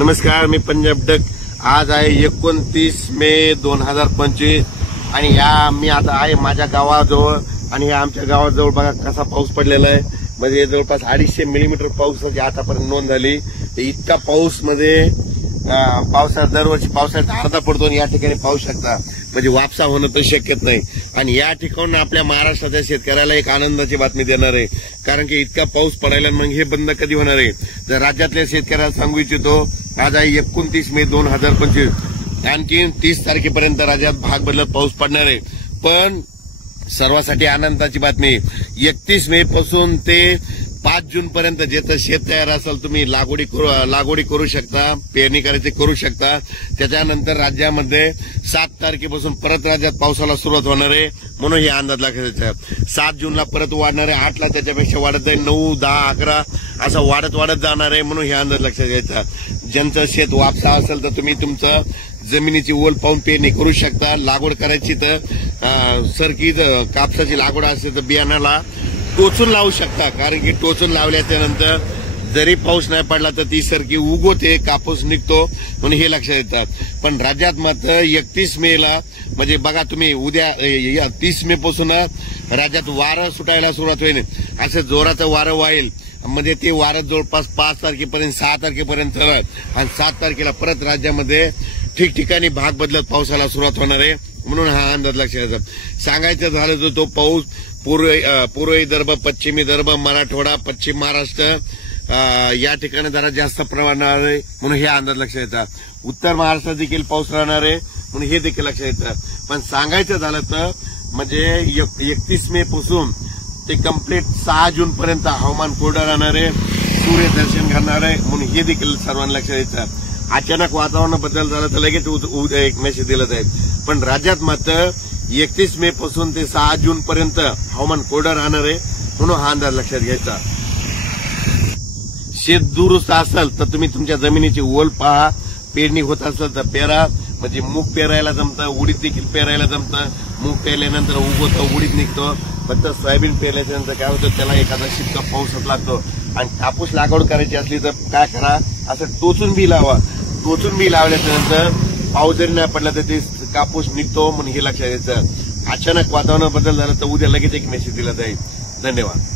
नमस्कार, मी पंजाब डक। आज आहे 29 मे 2025 आणि मी आता आहे माझ्या गावाजवळ आणि आमच्या गावाजवळ बघा कसा पाऊस पडलेला आहे। म्हणजे जवळपास 250 मिलीमीटर पावसाची आतापर्यंत नोंद झाली। इतका पाऊस म्हणजे पावसाळ्यात दरवर्षी पावसाळ्यात अर्धा पडतो आणि या ठिकाणी पाहू शकता म्हणजे वापसा होणं तर शक्यच नाही। आणि या ठिकाणी आपल्या महाराष्ट्राच्या शेतकऱ्याला एक आनंदाची बातमी देणार आहे, कारण की इतका पाऊस पडायला मग हे बंद कधी होणार आहे। तर राज्यातल्या शेतकऱ्याला सांगू इच्छितो, आज आहे 29 मे 2025, आणखी 30 तारखेपर्यंत राज्यात भाग बदलत पाऊस पडणार आहे। पण सर्वांसाठी आनंदाची बातमी, 31 मे पासून ते 5 जून पर्यंत जेथे शेत तयार असेल तुम्ही लागवडी करू शकता, पेरणी करायची करू शकता। त्याच्यानंतर राज्यामध्ये 7 तारखेपासून परत राज्यात पावसाला सुरुवात होणार आहे, म्हणून हे अंदाज लागायचा। 7 जूनला परत वाढणार आहे, 8ला त्याच्यापेक्षा वाढत आहे, 9, 10, 11 असं वाढत जाणार आहे, म्हणून हे अंदाज लक्षात घ्यायचा। ज्यांचं शेत वापसा असेल तर तुम्ही तुमचं जमिनीची ओल पाहून पेरणी करू शकता। लागवड करायची तर सरकी कापसाची लागवड असेल तर बियाणाला टोचून लावू शकता, कारण की टोचून लावल्याच्या नंतर जरी पाऊस नाही पडला तर ती सरकी उगवते, कापूस निघतो, म्हणून हे लक्षात येतात। पण राज्यात मात्र 31 मेला म्हणजे बघा तुम्ही उद्या 30 मे पासून राज्यात वारं सुटायला सुरुवात होईल। असं जोराचं वारं वाईल, म्हणजे ते वारं जवळपास 5 तारखेपर्यंत 6 तारखेपर्यंत आणि 7 तारखेला परत राज्यामध्ये ठिकठिकाणी भाग बदलत पावसाला सुरुवात होणार आहे, म्हणून हा अंदाज लक्षात येतात। सांगायचं झालं तर तो पाऊस पूर्व विदर्भ, पश्चिम विदर्भ, मराठवाडा, पश्चिम महाराष्ट्र या ठिकाणी जरा जास्त प्रमाणात आहे, म्हणून हे अंदाज लक्षात येतात। उत्तर महाराष्ट्रात देखील पाऊस राहणार आहे, म्हणून हे देखील लक्षात येतात। पण सांगायचं झालं तर म्हणजे 31 मे पासून ते कंप्लीट 6 जून पर्यंत हवामान कोरडं राहणार आहे, सूर्यदर्शन घडणार आहे, म्हणून हे देखील सर्वांना लक्षात येतात। अचानक वातावरण बदल झाला तर लगेच एक मेसेज दिला जाईल। पण राज्यात मात्र 31 मे पासून ते 6 जून पर्यंत हवामान कोरडं राहणार आहे, म्हणून हा अंदाज लक्षात घ्यायचा। शेत दुरुस्त असेल तर तुम्ही तुमच्या जमिनीची ओल पहा, पेरणी होत असेल तर पेरा, म्हणजे मूग पेरायला जमतं, उडीद देखील पेरायला जमतं। मूग पेरल्यानंतर उगवतं, उडीद निघतो। फक्त सोयाबीन पेरल्याच्या नंतर काय होतं, त्याला एखादा शिपका पाऊस लागतो। आणि कापूस लागवड करायची असली तर काय करा, असं टोचून बी लावा। टोचून बी लावल्याच्या नंतर पाऊस जरी नाही पडला तर ते कापूस निघतो, म्हणून हे लक्षात यायचं। अचानक वातावरण बदल झाला तर उद्या लगेच एक मेसेज दिला जाईल। धन्यवाद।